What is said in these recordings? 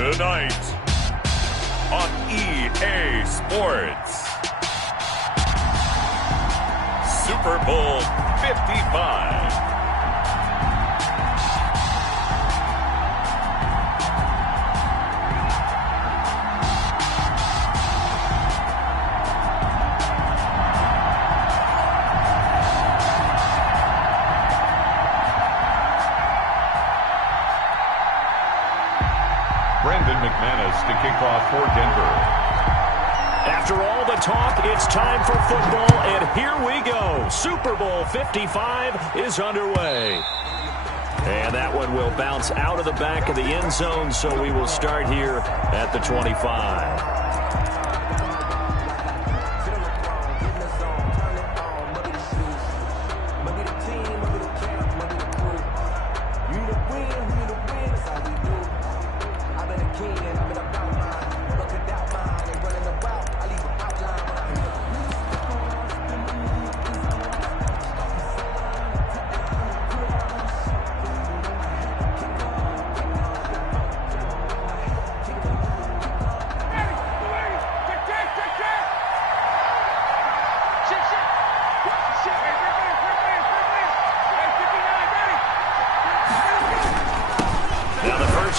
Tonight on EA Sports, Super Bowl 55. To kick off for Denver. After all the talk, it's time for football, and here we go. Super Bowl 55 is underway. And that one will bounce out of the back of the end zone, so we will start here at the 25.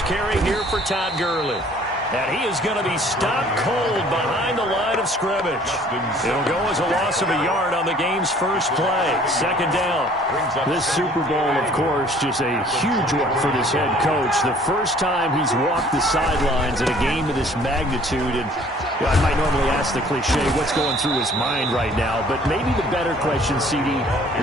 Carry here for Todd Gurley. And he is going to be stopped cold behind the line of scrimmage. It'll go as a loss of a yard on the game's first play. Second down. This Super Bowl, of course, just a huge one for this head coach. The first time he's walked the sidelines in a game of this magnitude. And I might normally ask the cliche, what's going through his mind right now? But maybe the better question, CD,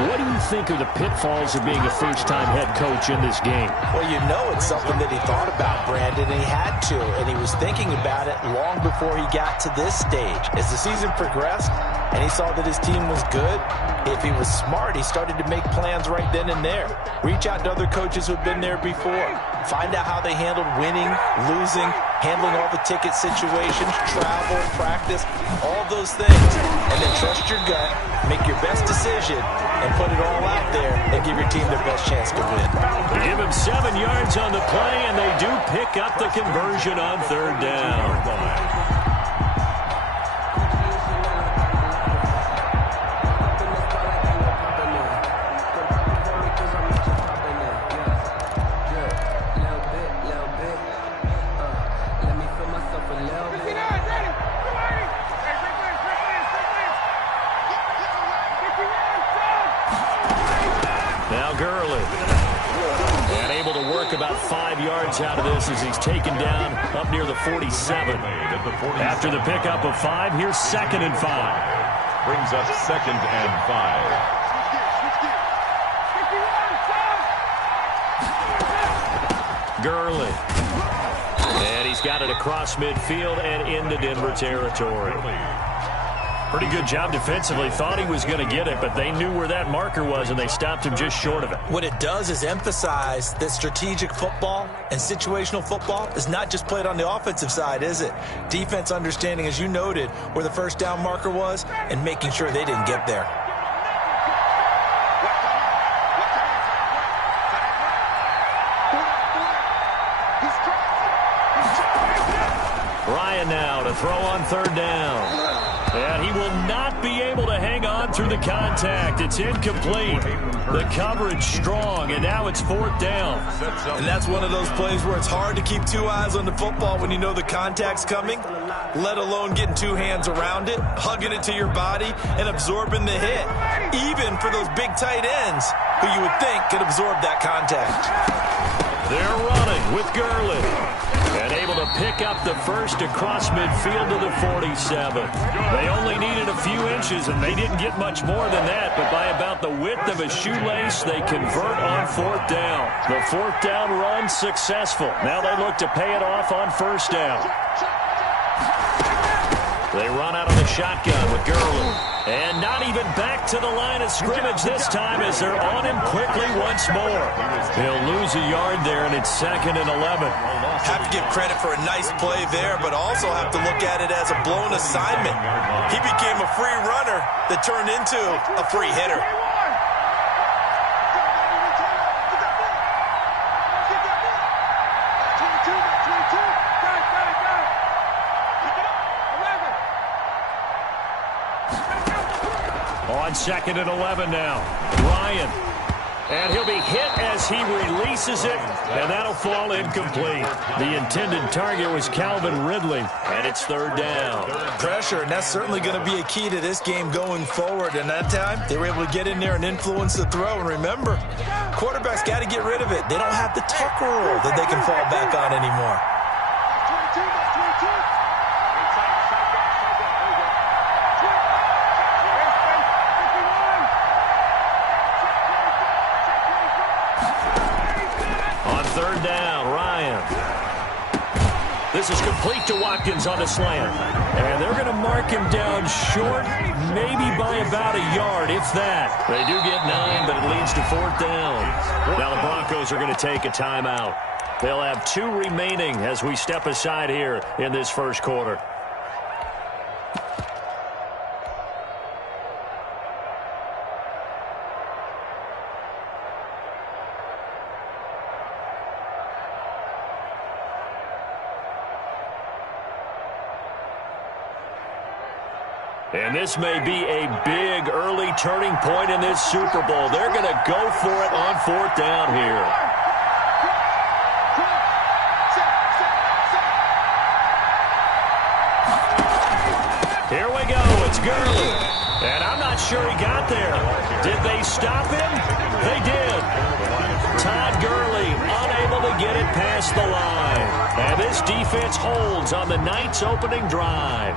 what do you think are the pitfalls of being a first-time head coach in this game? Well, you know it's something that he thought about, Brandon, and he had to. And he was thinking about it long before he got to this stage. As the season progressed and he saw that his team was good, if he was smart, he started to make plans right then and there. Reach out to other coaches who have been there before. Find out how they handled winning, losing, handling all the ticket situations, travel, practice, all those things. And then trust your gut, make your best decision, and put it all out there and give your team their best chance to win. Give him 7 yards on the play, and they do pick up the conversion on third down. Out of this as he's taken down up near the 47. After the pickup of 5, here's 2nd and 5. Brings up 2nd and 5. Gurley. And he's got it across midfield and into Denver territory. Pretty good job defensively. Thought he was going to get it, but they knew where that marker was, and they stopped him just short of it. What it does is emphasize that strategic football and situational football is not just played on the offensive side, is it? Defense understanding, as you noted, where the first down marker was and making sure they didn't get there. Ryan now to throw on third down. And he will not be able to hang on through the contact. It's incomplete. The coverage strong, and now it's 4th down. And that's one of those plays where it's hard to keep 2 eyes on the football when you know the contact's coming, let alone getting 2 hands around it, hugging it to your body, and absorbing the hit. Even for those big tight ends who you would think could absorb that contact. They're running with Gurley. And able to pick up the first across midfield to the 47. They only needed a few inches, and they didn't get much more than that. But by about the width of a shoelace, they convert on 4th down. The 4th down run successful. Now they look to pay it off on 1st down. They run out of the shotgun with Gurley. And not even back to the line of scrimmage this time as they're on him quickly once more. He'll lose a yard there, and it's 2nd and 11. Have to give credit for a nice play there, but also have to look at it as a blown assignment. He became a free runner that turned into a free hitter. On 2nd and 11 now. Ryan. And he'll be hit as he releases it, and that'll fall incomplete. The intended target was Calvin Ridley, and it's 3rd down. Pressure, and that's certainly going to be a key to this game going forward. And that time, they were able to get in there and influence the throw. And remember, quarterbacks got to get rid of it. They don't have the tuck rule that they can fall back on anymore. This is complete to Watkins on the slant. And they're going to mark him down short, maybe by about a yard, if that. They do get 9, but it leads to 4th down. Now the Broncos are going to take a timeout. They'll have 2 remaining as we step aside here in this first quarter. And this may be a big early turning point in this Super Bowl. They're going to go for it on 4th down here. Here we go. It's Gurley. And I'm not sure he got there. Did they stop him? They did. Todd Gurley unable to get it past the line. And this defense holds on the night's opening drive.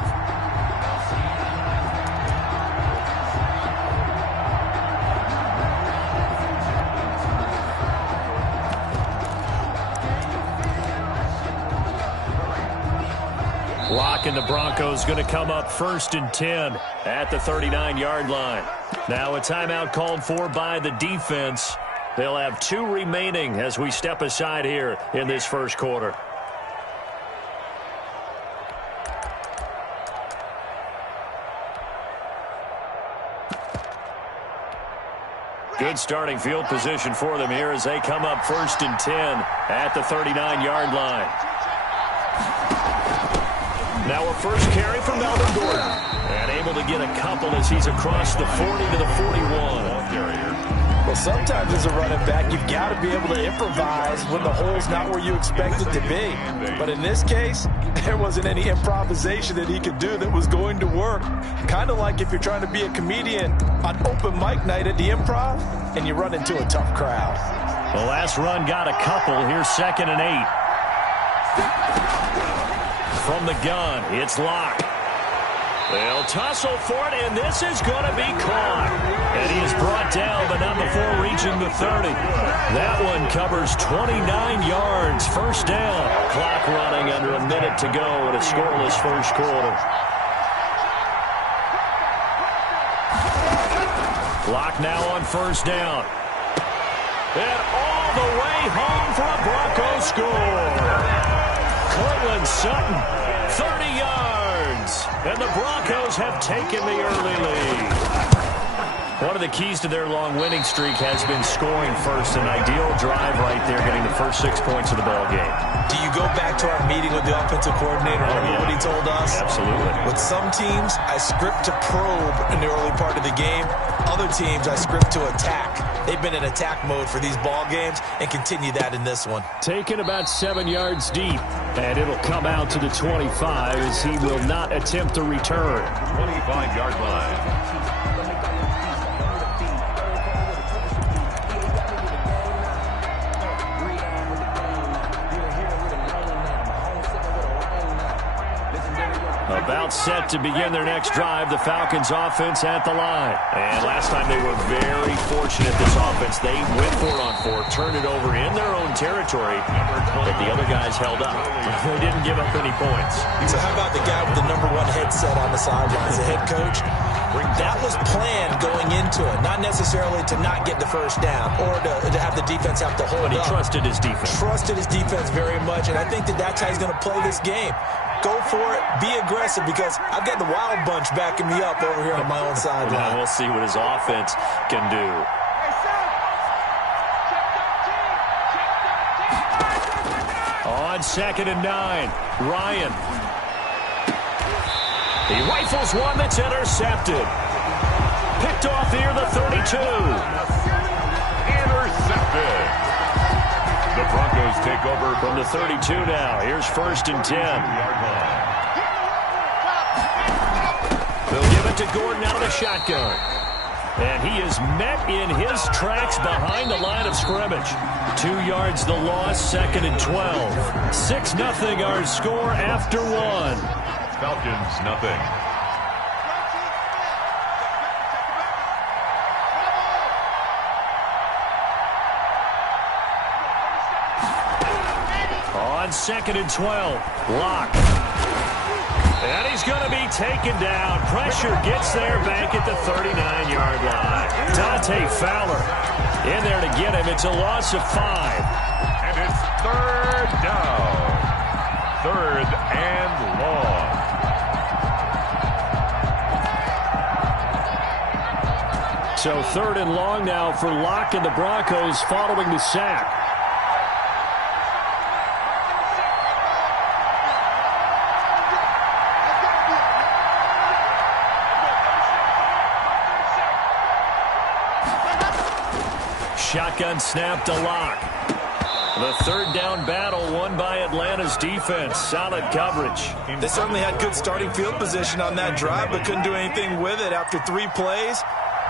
Lock and the Broncos going to come up 1st and 10 at the 39-yard line. Now a timeout called for by the defense. They'll have 2 remaining as we step aside here in this first quarter. Good starting field position for them here as they come up 1st and 10 at the 39-yard line. Now a first carry from Melvin Gordon. And able to get a couple as he's across the 40 to the 41. Well, sometimes as a running back, you've got to be able to improvise when the hole's not where you expect it to be. But in this case, there wasn't any improvisation that he could do that was going to work. Kind of like if you're trying to be a comedian on open mic night at the Improv and you run into a tough crowd. The last run got a couple. Here's 2nd and 8. From the gun, it's Locke. They'll tussle for it, and this is going to be caught. And he is brought down, but not before reaching the 30. That one covers 29 yards. 1st down. Clock running under a minute to go in a scoreless first quarter. Locke now on 1st down. And all the way home for a Broncos score. Cortland Sutton, 30 yards. And the Broncos have taken the early lead. One of the keys to their long winning streak has been scoring first. An ideal drive right there, getting the first 6 points of the ball game. Do you go back to our meeting with the offensive coordinator? Remember what he told us? Absolutely. With some teams, I script to probe in the early part of the game. Other teams, I script to attack. They've been in attack mode for these ball games and continue that in this one. Taken about 7 yards deep, and it'll come out to the 25 as he will not attempt to return. 25-yard line. About set to begin their next drive, the Falcons offense at the line. And last time they were very fortunate, this offense. They went for it on 4, turned it over in their own territory, but the other guys held up. They didn't give up any points. So how about the guy with the #1 headset on the sidelines, the head coach? That was planned going into it, not necessarily to not get the first down or to have the defense have to hold up. But he trusted his defense. Trusted his defense very much, and I think that's how he's going to play this game. Go for it, be aggressive, because I've got the wild bunch backing me up over here on my own sideline. Now we'll see what his offense can do. On 2nd and 9, Ryan. He rifles one that's intercepted. Picked off near the 32. Intercepted. The Broncos take over From the 32 now. Here's 1st and 10. They'll give it to Gordon out of the shotgun. And he is met in his tracks behind the line of scrimmage. 2 yards the loss, 2nd and 12. 6-0 our score after 1. Falcons, nothing. On 2nd and 12, Locke. And he's going to be taken down. Pressure gets there back at the 39-yard line. Dante Fowler in there to get him. It's a loss of 5. And it's 3rd down. 3rd and long. So 3rd and long now for Locke and the Broncos following the sack. Shotgun snap to Locke. The 3rd down battle won by Atlanta's defense. Solid coverage. They certainly had good starting field position on that drive, but couldn't do anything with it after 3 plays.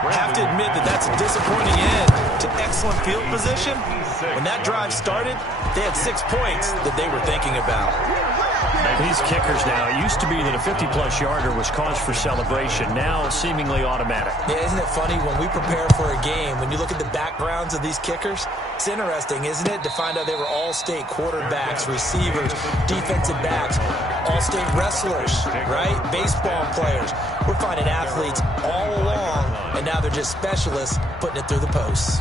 I have to admit that that's a disappointing end to excellent field position. When that drive started, they had 6 points that they were thinking about. These kickers now, it used to be that a 50-plus yarder was cause for celebration. Now seemingly automatic. Yeah, isn't it funny when we prepare for a game, when you look at the backgrounds of these kickers, it's interesting, isn't it, to find out they were all-state quarterbacks, receivers, defensive backs, all-state wrestlers, right? Baseball players. We're finding athletes all along, and now they're just specialists putting it through the posts.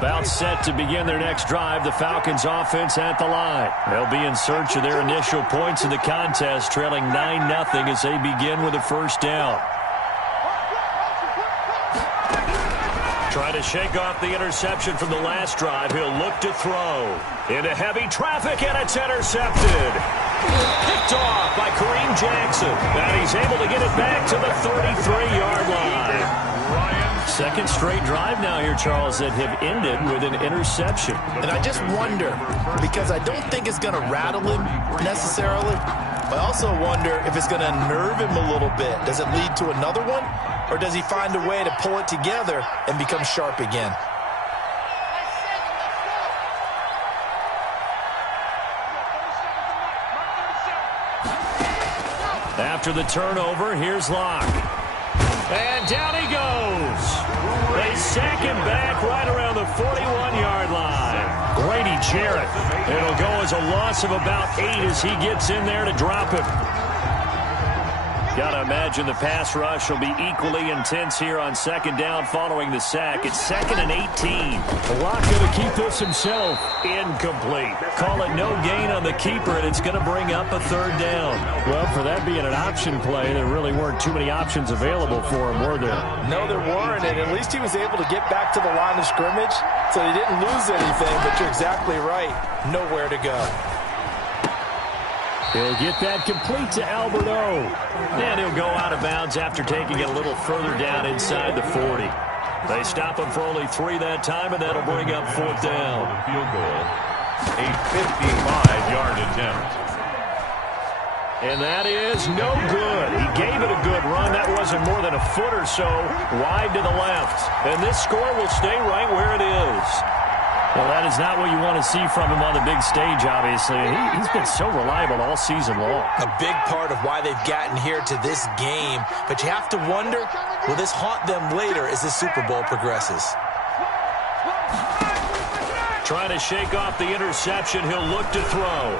About set to begin their next drive, the Falcons offense at the line. They'll be in search of their initial points in the contest, trailing 9-0 as they begin with a 1st down. Trying to shake off the interception from the last drive. He'll look to throw. Into heavy traffic, and it's intercepted. Picked off by Kareem Jackson. And he's able to get it back to the 33-yard line. 2nd straight drive now here, Charles, that have ended with an interception. And I just wonder, because I don't think it's going to rattle him necessarily, but I also wonder if it's going to nerve him a little bit. Does it lead to another one, or does he find a way to pull it together and become sharp again? After the turnover, here's Locke. And down he goes. They sack him back right around the 41-yard line. Grady Jarrett. It'll go as a loss of about 8 as he gets in there to drop him. Got to imagine the pass rush will be equally intense here on 2nd down following the sack. It's 2nd and 18. Locke going to keep this himself. Incomplete. Call it no gain on the keeper, and it's going to bring up a 3rd down. Well, for that being an option play, there really weren't too many options available for him, were there? No, there weren't, and at least he was able to get back to the line of scrimmage, so he didn't lose anything, but you're exactly right. Nowhere to go. He'll get that complete to Albert O. And he'll go out of bounds after taking it a little further down inside the 40. They stop him for only 3 that time, and that'll bring up 4th down. Field goal. A 55-yard attempt. And that is no good. He gave it a good run. That wasn't more than a foot or so wide to the left. And this score will stay right where it is. Well, that is not what you want to see from him on the big stage, obviously. He's been so reliable all season long. A big part of why they've gotten here to this game. But you have to wonder, will this haunt them later as the Super Bowl progresses? Trying to shake off the interception. He'll look to throw.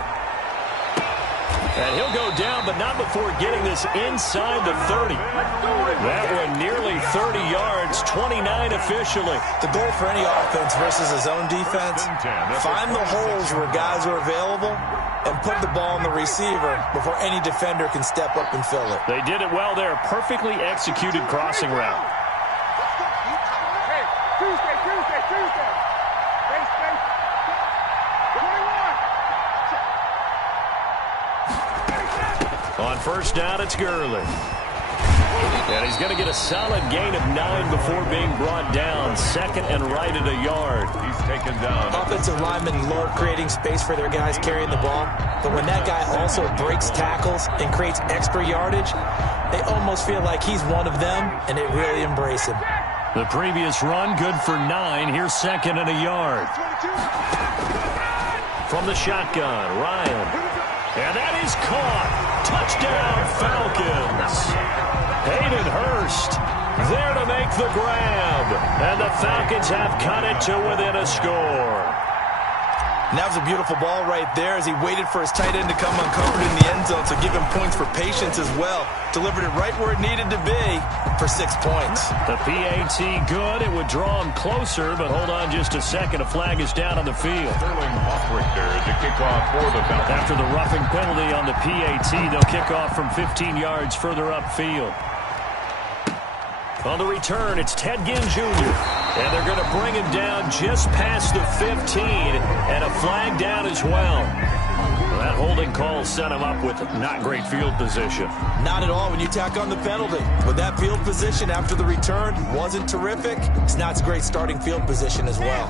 And he'll go down, but not before getting this inside the 30. That one nearly 30 yards, 29 officially. The goal for any offense versus his own defense, find the holes where guys are available and put the ball on the receiver before any defender can step up and fill it. They did it well there. Perfectly executed crossing route. On first down, it's Gurley. And he's going to get a solid gain of 9 before being brought down. Second and right at a yard. He's taken down. Offensive linemen love creating space for their guys carrying the ball. But when that guy also breaks tackles and creates extra yardage, they almost feel like he's one of them, and they really embrace him. The previous run, good for 9. Here's second and a yard. From the shotgun, Ryan. And that is caught. Touchdown, Falcons. Hayden Hurst there to make the grab. And the Falcons have cut it to within a score. And that was a beautiful ball right there as he waited for his tight end to come uncovered in the end zone to give him points for patience as well. Delivered it right where it needed to be for 6 points. The PAT good. It would draw him closer, but hold on just a second. A flag is down on the field. Sterling Hoffrichter to kick off for the Falcons. After the roughing penalty on the PAT, they'll kick off from 15 yards further upfield. On the return, it's Ted Ginn Jr. And they're going to bring him down just past the 15, and a flag down as well. That holding call set him up with not great field position. Not at all when you tack on the penalty. With that field position after the return wasn't terrific, it's not a great starting field position as well.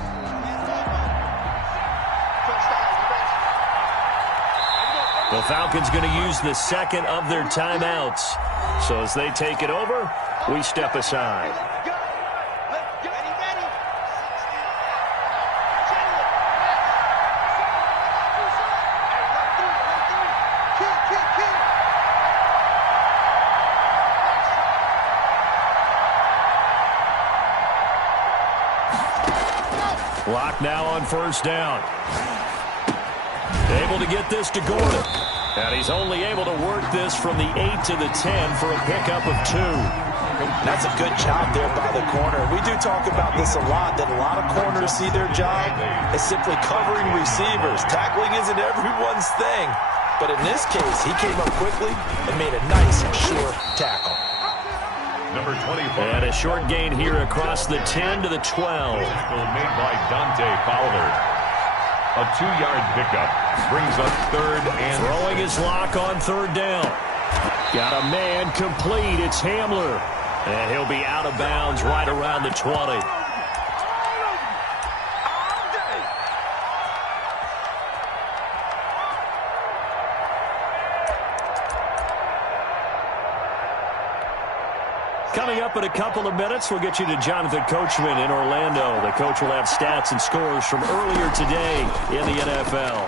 The Falcons going to use the second of their timeouts. So as they take it over, we step aside. Block now on first down. Able to get this to Gordon. And he's only able to work this from the 8 to the 10 for a pickup of 2. That's a good job there by the corner. We do talk about this a lot, that a lot of corners see their job as simply covering receivers. Tackling isn't everyone's thing. But in this case, he came up quickly and made a nice, sure tackle. Number 25. And a short gain here across the 10 to the 12. Made by Dante Fowler. A 2-yard pickup brings up third and... Throwing his lock on third down. Got a man complete. It's Hamler. And he'll be out of bounds right around the 20. Coming up in a couple of minutes, we'll get you to Jonathan Coachman in Orlando. The coach will have stats and scores from earlier today in the NFL.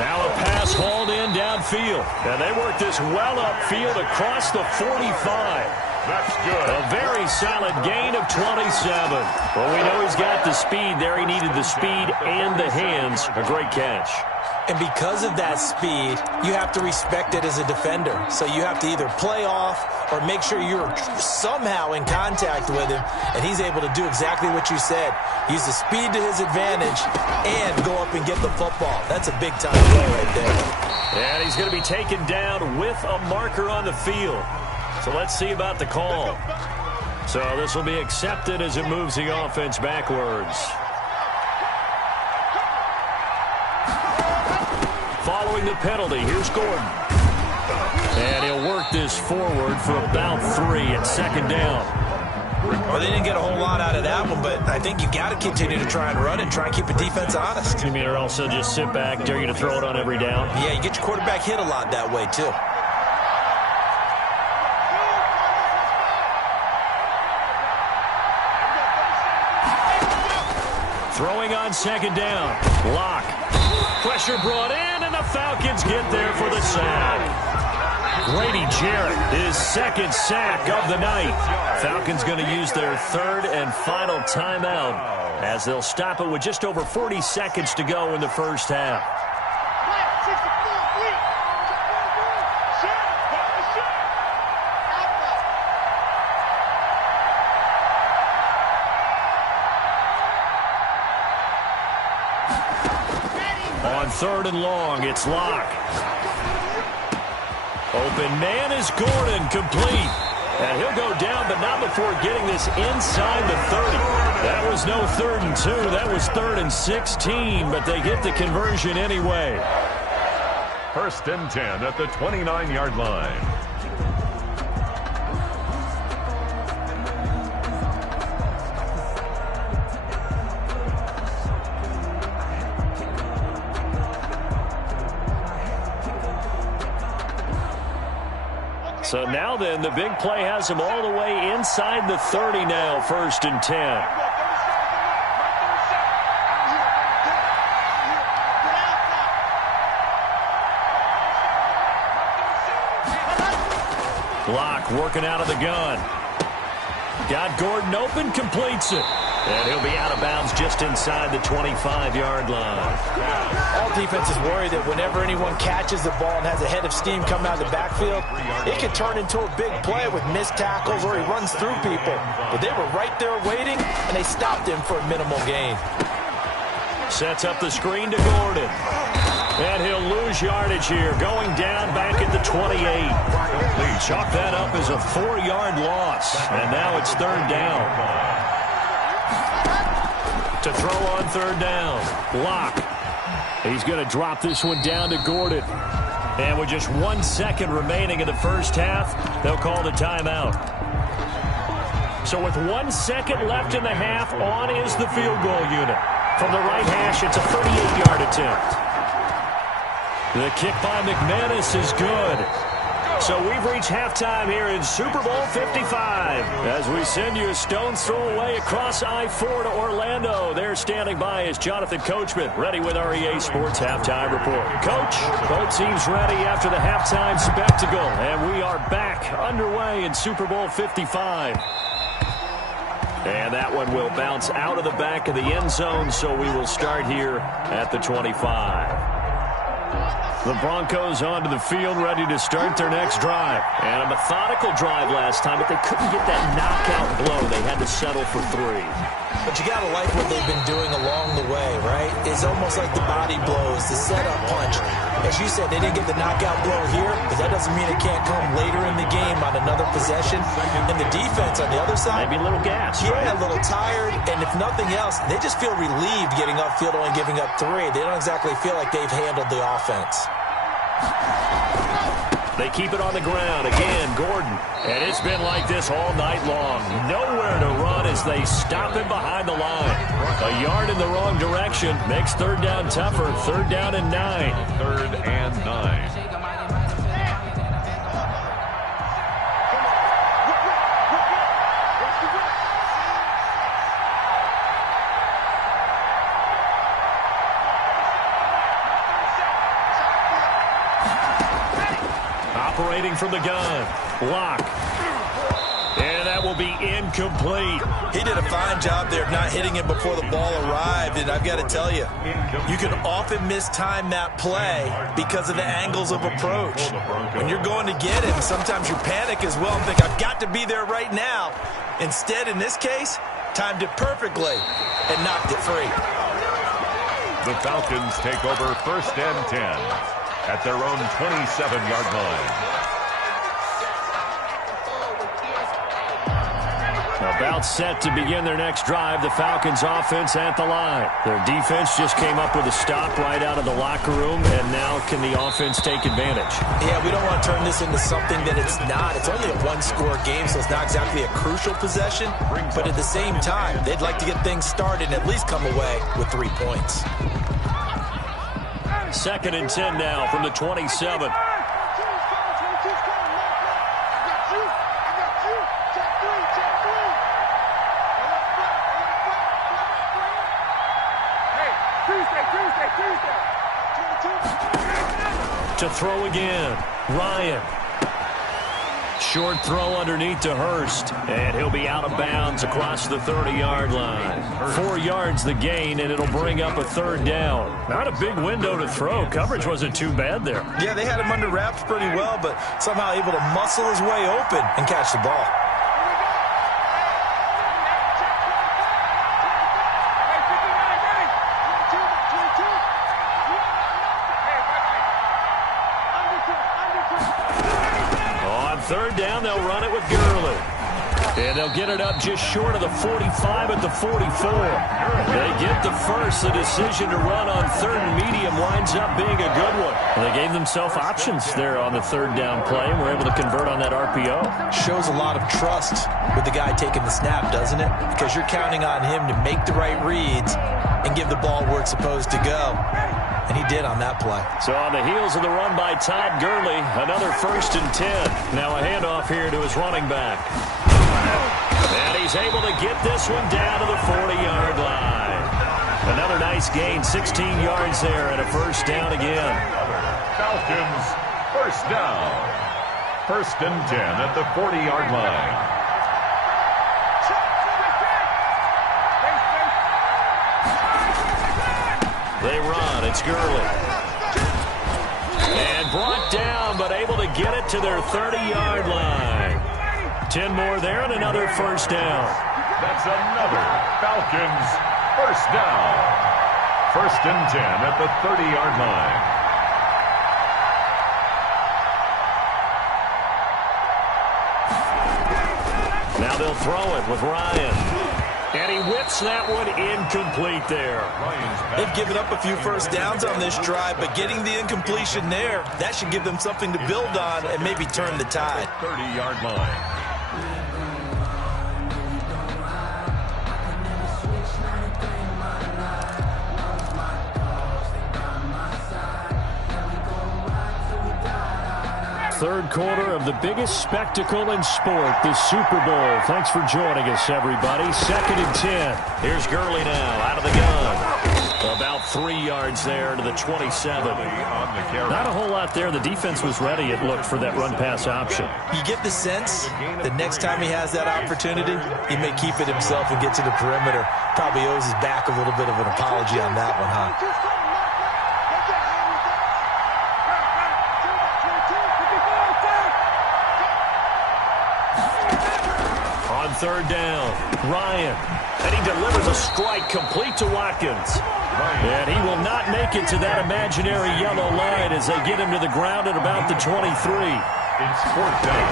Now a pass hauled in downfield. And they work this well upfield across the 45. That's good. A very solid gain of 27. Well, we know he's got the speed there. He needed the speed and the hands. A great catch. And because of that speed, you have to respect it as a defender. So you have to either play off or make sure you're somehow in contact with him, and he's able to do exactly what you said. Use the speed to his advantage and go up and get the football. That's a big-time play right there. And he's going to be taken down with a marker on the field. So let's see about the call. So this will be accepted as it moves the offense backwards. Following the penalty, here's Gordon. And he'll work this forward for about 3 at second down. Well, they didn't get a whole lot out of that one, but I think you got to continue to try and run and try and keep the defense honest. You mean or also just sit back, dare you to throw it on every down? Yeah, you get your quarterback hit a lot that way, too. Throwing on second down. Lock. Pressure brought in, and the Falcons get there for the sack. Grady Jarrett, his second sack of the night. Falcons going to use their third and final timeout as they'll stop it with just over 40 seconds to go in the first half. On third and long, it's Locke. Open man is Gordon, complete. And he'll go down, but not before getting this inside the 30. That was no 3rd and 2. That was 3rd and 16, but they get the conversion anyway. 1st and 10 at the 29-yard line. So now then, the big play has him all the way inside the 30 now, 1st and 10. Block working out of the gun. Got Gordon open, completes it. And he'll be out of bounds just inside the 25-yard line. All defenses worry that whenever anyone catches the ball and has a head of steam coming out of the backfield, it can turn into a big play with missed tackles or he runs through people. But they were right there waiting, and they stopped him for a minimal gain. Sets up the screen to Gordon. And he'll lose yardage here, going down back at the 28. Chalk that up as a 4-yard loss, and now it's 3rd down. To throw on 3rd down. Block. He's going to drop this one down to Gordon. And with just 1 second remaining in the first half, they'll call the timeout. So with 1 second left in the half, on is the field goal unit. From the right hash, it's a 38-yard attempt. The kick by McManus is good. So we've reached halftime here in Super Bowl 55. As we send you a stone's throw away across I-4 to Orlando. There standing by is Jonathan Coachman, ready with our EA Sports Halftime Report. Coach, both teams ready after the halftime spectacle. And we are back underway in Super Bowl 55. And that one will bounce out of the back of the end zone, so we will start here at the 25. The Broncos onto the field, ready to start their next drive. And a methodical drive last time, but they couldn't get that knockout blow. They had to settle for 3. But you got to like what they've been doing along the way, right? It's almost like the body blows, the setup punch. As you said, they didn't get the knockout blow here, but that doesn't mean it can't come later in the game on another possession. And the defense on the other side, maybe a little gas. Yeah, right? A little tired. And if nothing else, they just feel relieved getting upfield only giving up 3. They don't exactly feel like they've handled the offense. They keep it on the ground. Again, Gordon. And it's been like this all night long. Nowhere to run as they stop him behind the line. A yard in the wrong direction makes 3rd down tougher. 3rd down and 9. 3rd and 9. Operating from the gun. Block. And that will be incomplete. He did a fine job there of not hitting him before the ball arrived. And I've got to tell you, you can often mistime that play because of the angles of approach. When you're going to get him, sometimes you panic as well and think, I've got to be there right now. Instead, in this case, timed it perfectly and knocked it free. The Falcons take over 1st and 10 at their own 27-yard line. About set to begin their next drive. The Falcons offense at the line. Their defense just came up with a stop right out of the locker room, and now can the offense take advantage? Yeah, we don't want to turn this into something that it's not. It's only a 1-score game, so it's not exactly a crucial possession. But at the same time, they'd like to get things started and at least come away with 3 points. 2nd and 10 now from the 27. To throw again. Ryan. Short throw underneath to Hurst. And he'll be out of bounds across the 30-yard line. 4 yards the gain, and it'll bring up a 3rd down. Not a big window to throw. Coverage wasn't too bad there. Yeah, they had him under wraps pretty well, but somehow able to muscle his way open and catch the ball. third down, they'll run it with Gurley. And they'll get it up just short of the 45 at the 44. They get the first. The decision to run on third and medium winds up being a good one. And they gave themselves options there on the third down play and were able to convert on that RPO. Shows a lot of trust with the guy taking the snap, doesn't it? Because you're counting on him to make the right reads and give the ball where it's supposed to go. And he did on that play. So on the heels of the run by Todd Gurley, another 1st and 10. Now a handoff here to his running back. And he's able to get this one down to the 40-yard line. Another nice gain, 16 yards there, and a 1st down again. Falcons, 1st down. 1st and 10 at the 40-yard line. They run. It's Gurley. And brought down, but able to get it to their 30-yard line. 10 more there and another 1st down. That's another Falcons 1st down. 1st and 10 at the 30-yard line. Now they'll throw it with Ryan. And he whips that one incomplete there. They've given up a few 1st downs on this drive, but getting the incompletion there, that should give them something to build on and maybe turn the tide. 30-yard line. Third quarter of the biggest spectacle in sport, the Super Bowl. Thanks for joining us, everybody. 2nd and 10. Here's Gurley now out of the gun. About 3 yards there to the 27. Not a whole lot there. The defense was ready, it looked, for that run-pass option. You get the sense that next time he has that opportunity, he may keep it himself and get to the perimeter. Probably owes his back a little bit of an apology on that one, huh? Third down, Ryan, and he delivers a strike complete to Watkins. And he will not make it to that imaginary yellow line as they get him to the ground at about the 23. It's 4th down.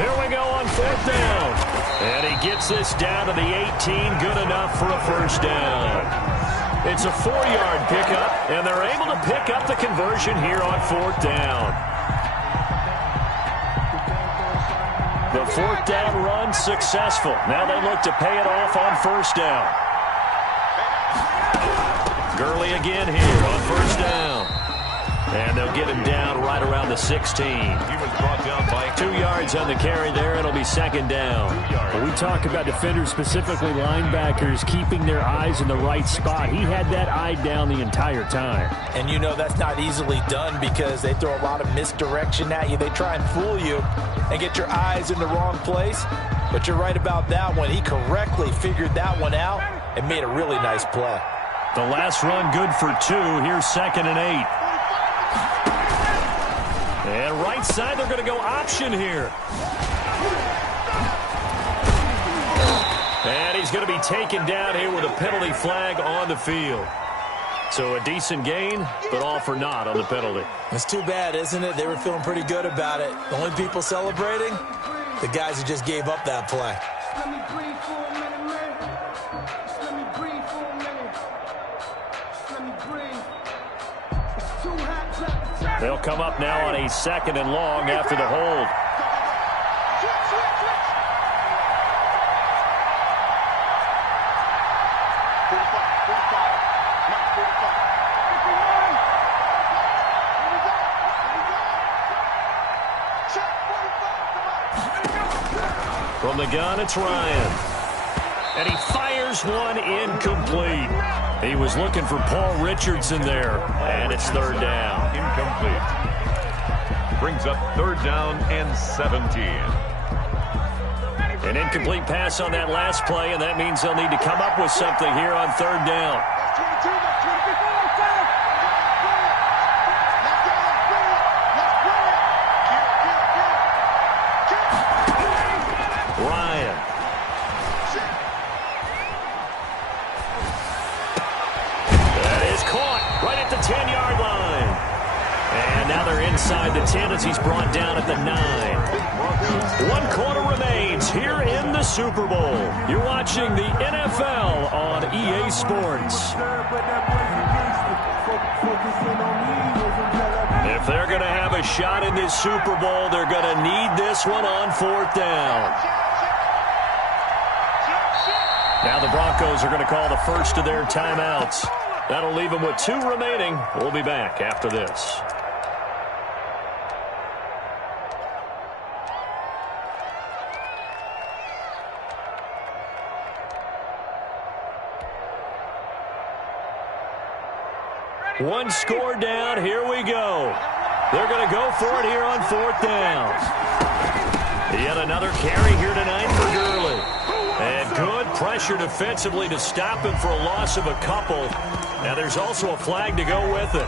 Here we go on 4th down. And he gets this down to the 18, good enough for a 1st down. It's a 4-yard pickup, and they're able to pick up the conversion here on 4th down. The 4th down run successful. Now they look to pay it off on 1st down. Gurley again here on 1st down. And they'll get him down right around the 16. He was brought down by 2 yards on the carry there. It'll be 2nd down. When we talk about defenders, specifically linebackers, keeping their eyes in the right spot. He had that eye down the entire time. And you know that's not easily done because they throw a lot of misdirection at you. They try and fool you and get your eyes in the wrong place. But you're right about that one. He correctly figured that one out and made a really nice play. The last run good for 2. Here's 2nd and 8. And right side, they're going to go option here. And he's going to be taken down here with a penalty flag on the field. So a decent gain, but all for naught on the penalty. It's too bad, isn't it? They were feeling pretty good about it. The only people celebrating, the guys who just gave up that play. Let me breathe for a minute, man. Just let me breathe for a minute. Just let me breathe. It's too hot. They'll come up now on a 2nd and long after the hold. From the gun, it's Ryan. And he fires one incomplete. He was looking for Paul Richardson there. And it's 3rd down. Incomplete. Brings up 3rd down and 17. An incomplete pass on that last play, and that means they'll need to come up with something here on 3rd down. Ryan. That is caught right at the 10-yard line. And now they're inside the 10 as he's brought down at the 9. 1 quarter remains here in the Super Bowl. You're watching the NFL on EA Sports. If they're going to have a shot in this Super Bowl, they're going to need this one on 4th down. Now the Broncos are going to call the first of their timeouts. That'll leave them with 2 remaining. We'll be back after this. One score down. Here we go. They're going to go for it here on 4th down. Yet another carry here tonight for Gurley. And good pressure defensively to stop him for a loss of a couple. Now there's also a flag to go with it.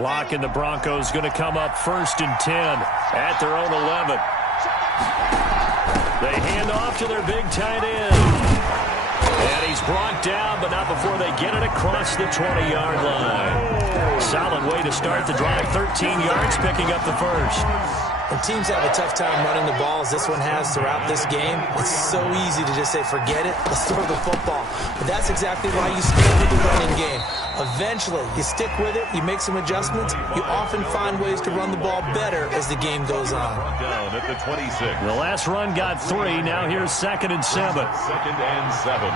Locke and the Broncos going to come up 1st and 10 at their own 11. They hand off to their big tight end. And he's brought down, but not before they get it across the 20-yard line. Solid way to start the drive. 13 yards, picking up the first. When teams have a tough time running the ball, as this one has throughout this game, it's so easy to just say, forget it, let's throw the football. But that's exactly why you stay with the running game. Eventually, you stick with it, you make some adjustments, you often find ways to run the ball better as the game goes on. Down at the 26. The last run got 3. Now here's 2nd and 7. 2nd and 7.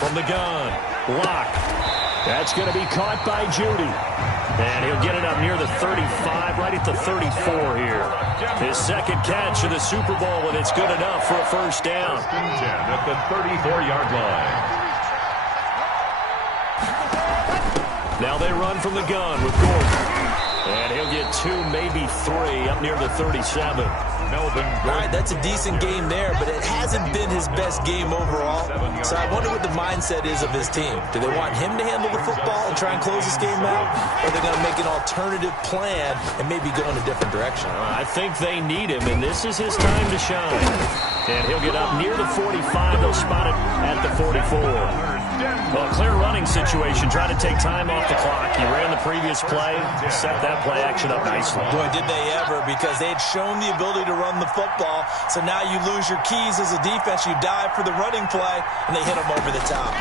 From the gun, Locke. That's going to be caught by Judy. And he'll get it up near the 35, right at the 34 here. His second catch of the Super Bowl, and it's good enough for a first down. 10 at the 34-yard line. Now they run from the gun with Gordon. And he'll get 2, maybe 3, up near the 37. Melvin. All right, that's a decent game there, but it hasn't been his best game overall. So I wonder what the mindset is of his team. Do they want him to handle the football and try and close this game out? Or are they going to make an alternative plan and maybe go in a different direction? I think they need him, and this is his time to shine. And he'll get up near the 45. They'll spot it at the 44. Well, a clear running situation. Trying to take time off the clock. He ran the previous play, set that play action up nicely. Boy, did they ever, because they had shown the ability to run the football. So now you lose your keys as a defense. You dive for the running play, and they hit him over the top.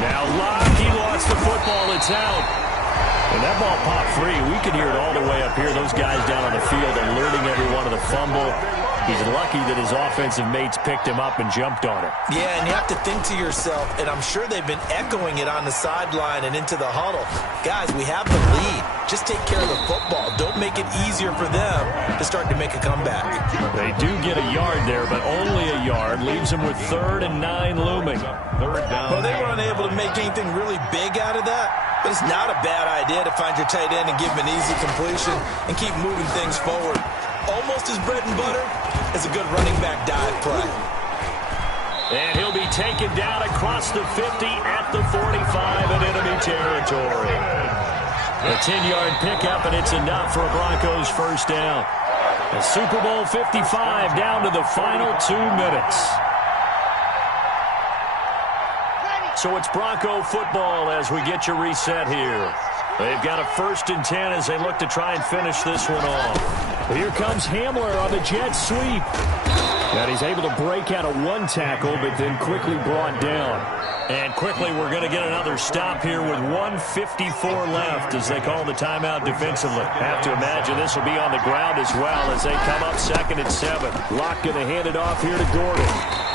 Now Locke, he lost the football. It's out. And that ball popped free. We could hear it all the way up here. Those guys down on the field alerting everyone of the fumble. He's lucky that his offensive mates picked him up and jumped on it. Yeah, and you have to think to yourself, and I'm sure they've been echoing it on the sideline and into the huddle. Guys, we have the lead. Just take care of the football. Don't make it easier for them to start to make a comeback. They do get a yard there, but only a yard. Leaves them with 3rd and 9 looming. 3rd down. Well, they were unable to make anything really big out of that. But it's not a bad idea to find your tight end and give him an easy completion and keep moving things forward. Almost as bread and butter as a good running back dive play. And he'll be taken down across the 50 at the 45 in enemy territory. A 10-yard pickup, and it's enough for a Broncos first down. A Super Bowl 55 down to the final 2 minutes. So it's Bronco football as we get you reset here. They've got a 1st and 10 as they look to try and finish this one off. Here comes Hamler on the jet sweep. And he's able to break out of 1 tackle, but then quickly brought down. And quickly we're going to get another stop here with 1:54 left as they call the timeout defensively. Have to imagine this will be on the ground as well as they come up 2nd and 7. Locke going to hand it off here to Gordon.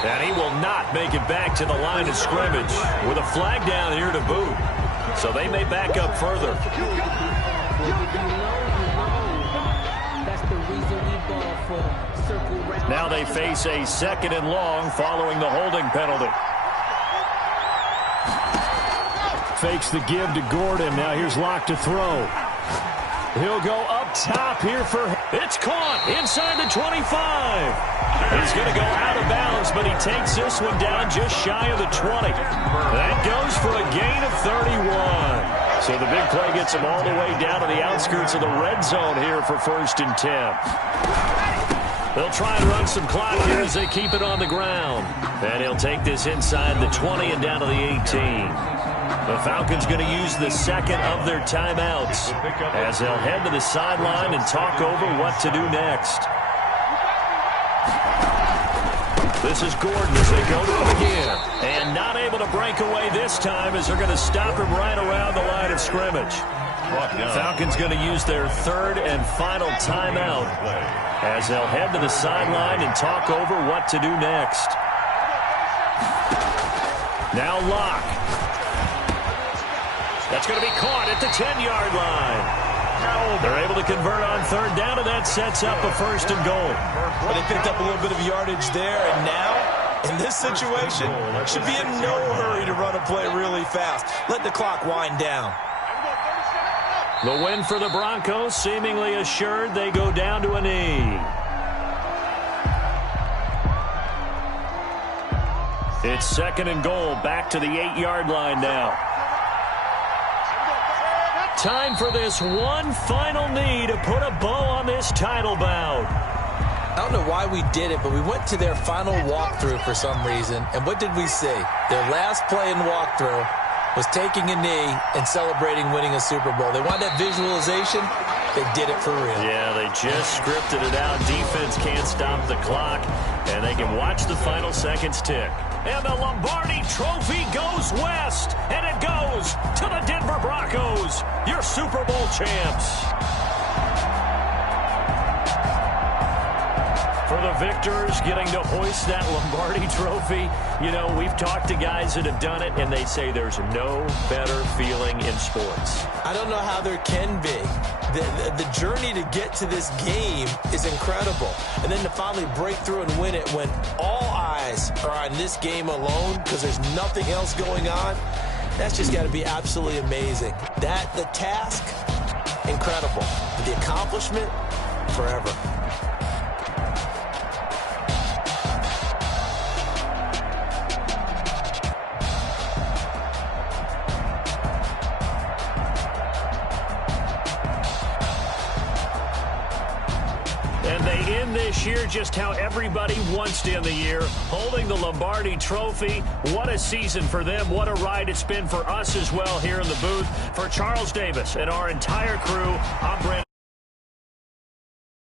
And he will not make it back to the line of scrimmage with a flag down here to boot. So they may back up further. Now they face a 2nd and long following the holding penalty. Fakes the give to Gordon. Now here's Locke to throw. He'll go up top here for... It's caught inside the 25. He's going to go out of bounds, but he takes this one down just shy of the 20. That goes for a gain of 31. So the big play gets him all the way down to the outskirts of the red zone here for 1st and 10. They'll try and run some clock here as they keep it on the ground. And he'll take this inside the 20 and down to the 18. The Falcons going to use the second of their timeouts as they'll head to the sideline and talk over what to do next. This is Gordon as they go to him again. And not able to break away this time as they're going to stop him right around the line of scrimmage. Falcons going to use their third and final timeout as they'll head to the sideline and talk over what to do next. Now Locke. That's going to be caught at the 10-yard line. They're able to convert on third down, and that sets up a 1st and goal. But they picked up a little bit of yardage there, and now, in this situation, should be in no hurry to run a play really fast. Let the clock wind down. The win for the Broncos seemingly assured. They go down to a knee. It's 2nd and goal, back to the 8-yard line now. Time for this one final knee to put a bow on this title bout. I don't know why we did it, but we went to their final walkthrough for some reason. And what did we see? Their last play in walkthrough was taking a knee and celebrating winning a Super Bowl. They want that visualization. They did it for real. Yeah, they just scripted it out. Defense can't stop the clock, and they can watch the final seconds tick. And the Lombardi Trophy goes west, and it goes to the Denver Broncos, your Super Bowl champs. For the victors, getting to hoist that Lombardi Trophy, you know, we've talked to guys that have done it, and they say there's no better feeling in sports. I don't know how there can be. The journey to get to this game is incredible. And then to finally break through and win it when all eyes are on this game alone because there's nothing else going on, that's just got to be absolutely amazing. The task, incredible. The accomplishment, forever. This year, just how everybody wants to end the year, holding the Lombardi Trophy. What a season for them. What a ride it's been for us as well here in the booth. For Charles Davis and our entire crew, I'm Brandon.